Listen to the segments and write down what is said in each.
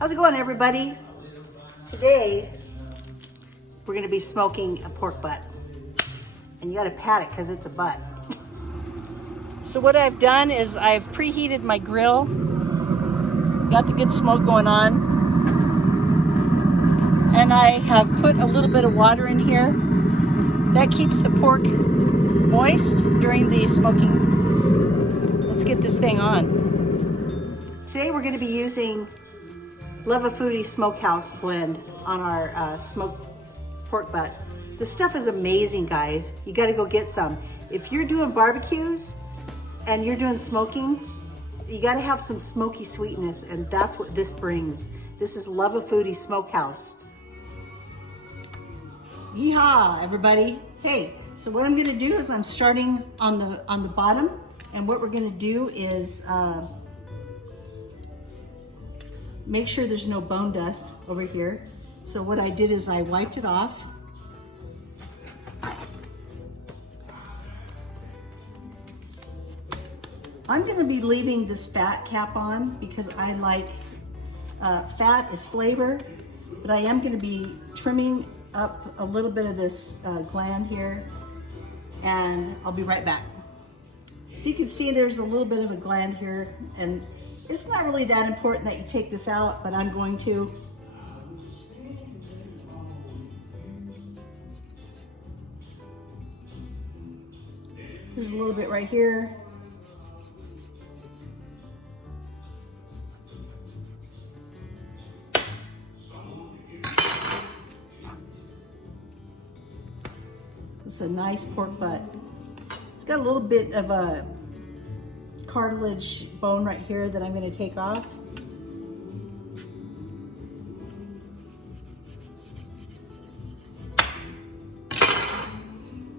How's it going, everybody? Today, we're gonna be smoking a pork butt. And you gotta pat it because it's a butt. So what I've done is I've preheated my grill. Got the good smoke going on. And I have put a little bit of water in here. That keeps the pork moist during the smoking. Let's get this thing on. Today we're gonna be using Luvafoodie Smokehouse blend on our smoked pork butt. This stuff is amazing, guys. You gotta go get some. If you're doing barbecues and you're doing smoking, you gotta have some smoky sweetness, and that's what this brings. This is Luvafoodie Smokehouse. Yeehaw, everybody. Hey, so what I'm gonna do is I'm starting on the bottom, and what we're gonna do is make sure there's no bone dust over here. So what I did is I wiped it off. I'm gonna be leaving this fat cap on because I like, fat is flavor, but I am gonna be trimming up a little bit of this gland here, and I'll be right back. So you can see there's a little bit of a gland here, and it's not really that important that you take this out, but I'm going to. There's a little bit right here. It's a nice pork butt. It's got a little bit of a cartilage bone right here that I'm going to take off.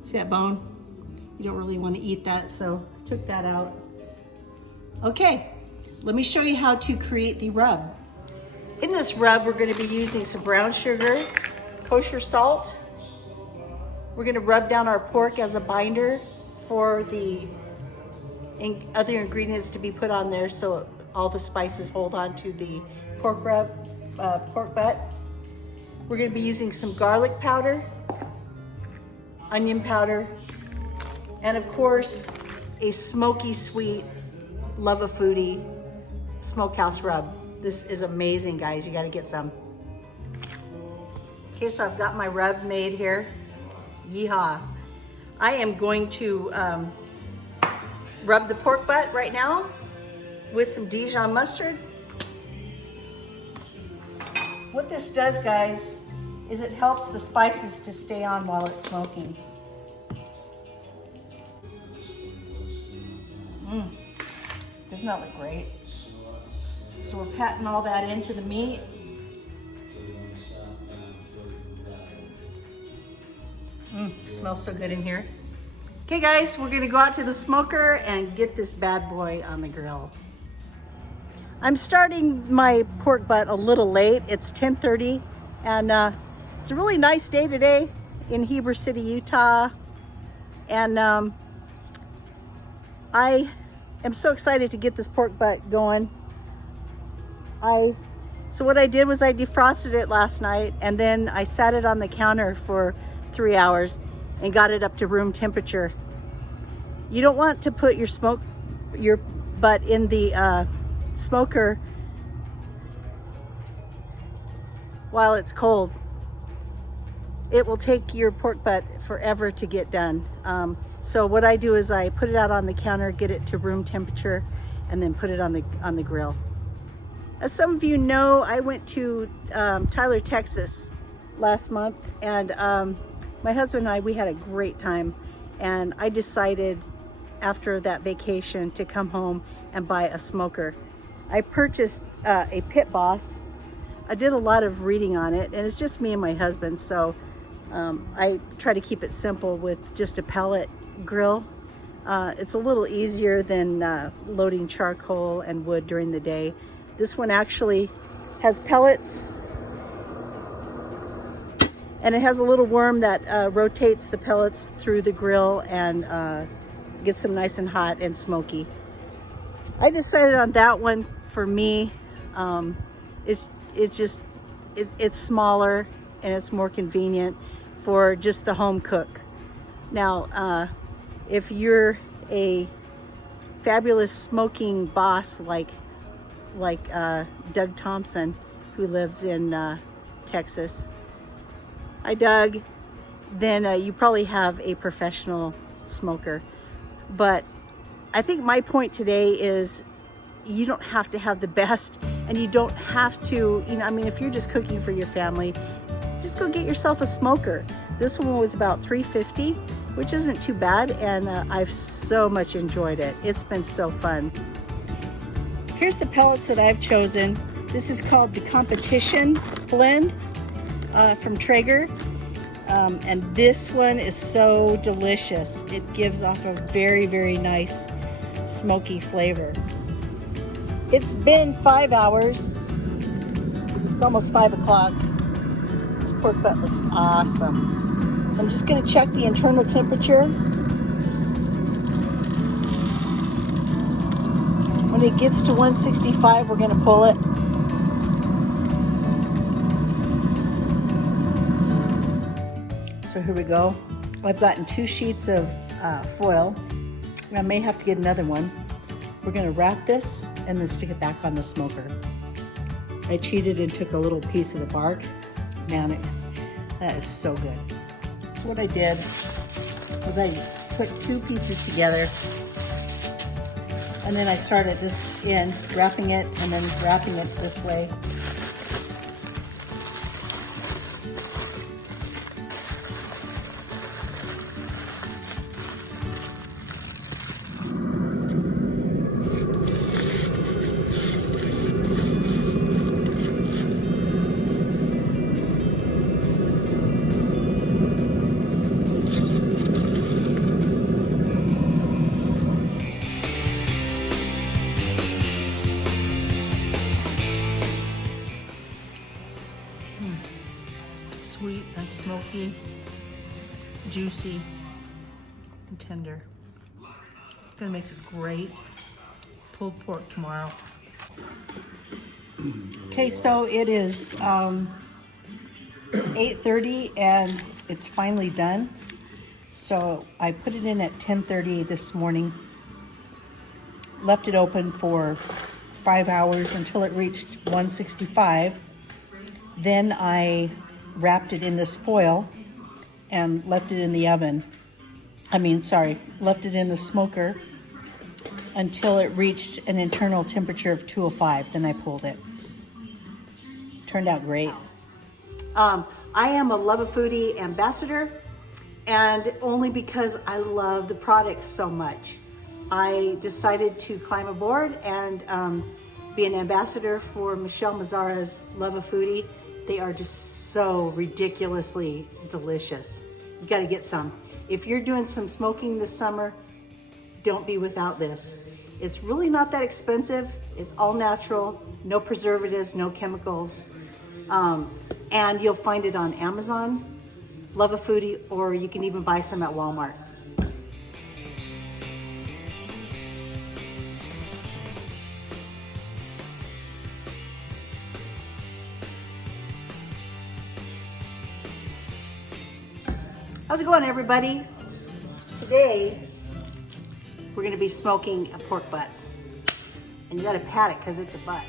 See that bone? You don't really want to eat that, so I took that out. Okay, let me show you how to create the rub. In this rub, we're going to be using some brown sugar, kosher salt. We're going to rub down our pork as a binder for the other ingredients to be put on there, so all the spices hold on to the pork butt. We're going to be using some garlic powder, onion powder, and of course a smoky sweet Luvafoodie Smokehouse rub. This is amazing, guys. You got to get some. Okay, so I've got my rub made here. Yeehaw. I am going to rub the pork butt right now with some Dijon mustard. What this does, guys, is it helps the spices to stay on while it's smoking. Doesn't that look great? So we're patting all that into the meat. Smells so good in here. Okay, guys, we're gonna go out to the smoker and get this bad boy on the grill. I'm starting my pork butt a little late. It's 10:30, and it's a really nice day today in Heber City, Utah. And I am so excited to get this pork butt going. So what I did was I defrosted it last night, and then I sat it on the counter for 3 hours and got it up to room temperature. You don't want to put your butt in the smoker while it's cold. It will take your pork butt forever to get done. So what I do is I put it out on the counter, get it to room temperature, and then put it on the grill. As some of you know, I went to Tyler, Texas last month, and my husband and I, we had a great time, and I decided after that vacation to come home and buy a smoker. I purchased a Pit Boss. I did a lot of reading on it, and it's just me and my husband, so I try to keep it simple with just a pellet grill. It's a little easier than loading charcoal and wood during the day. This one actually has pellets, and it has a little worm that rotates the pellets through the grill and gets them nice and hot and smoky. I decided on that one for me. it's just, it's smaller and it's more convenient for just the home cook. Now, if you're a fabulous smoking boss like Doug Thompson, who lives in Texas. Hi, Doug. Then you probably have a professional smoker. But I think my point today is you don't have to have the best, and you don't have to, you know, I mean, if you're just cooking for your family, just go get yourself a smoker. This one was about $3.50, which isn't too bad, and I've so much enjoyed it. It's been so fun. Here's the pellets that I've chosen. This is called the Competition blend from Traeger. And this one is so delicious. It gives off a very, very nice smoky flavor. It's been 5 hours. It's almost 5 o'clock. This pork butt looks awesome. So I'm just gonna check the internal temperature. When it gets to 165, we're gonna pull it. So here we go. I've gotten 2 sheets of foil. I may have to get another one. We're gonna wrap this and then stick it back on the smoker. I cheated and took a little piece of the bark. Man, that is so good. So what I did was I put 2 pieces together, and then I started this in, wrapping it and then wrapping it this way. Sweet and smoky, juicy and tender. It's gonna make a great pulled pork tomorrow. Okay, so it is 8:30 and it's finally done. So I put it in at 10:30 this morning, left it open for 5 hours until it reached 165. Then I wrapped it in this foil and left it in the oven. Left it in the smoker until it reached an internal temperature of 205. Then I pulled it. Turned out great. I am a Luvafoodie ambassador, and only because I love the product so much. I decided to climb aboard and be an ambassador for Michelle Mazzara's Luvafoodie. They are just so ridiculously delicious. You gotta get some. If you're doing some smoking this summer, don't be without this. It's really not that expensive. It's all natural, no preservatives, no chemicals. And you'll find it on Amazon, Luvafoodie, or you can even buy some at Walmart. How's it going, everybody? Today, we're gonna be smoking a pork butt. And you gotta pat it because it's a butt.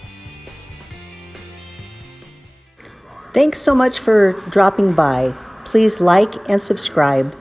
Thanks so much for dropping by. Please like and subscribe.